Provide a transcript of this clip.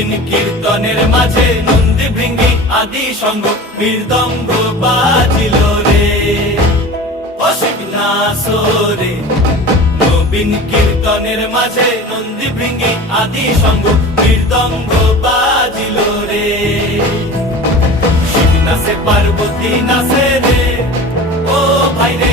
নবীন কীর্তনের মাঝে নন্দী ভৃঙ্গি আদি সঙ্গ মৃদঙ্গ বাজিল রে, ও শিব নাচো রে। নবীন কীর্তনের মাঝে নন্দী ভৃঙ্গি আদি সঙ্গ মৃদঙ্গ বাজিল রে। শিব নাচে পার্বতী নাচে রে, ও ভাই রে।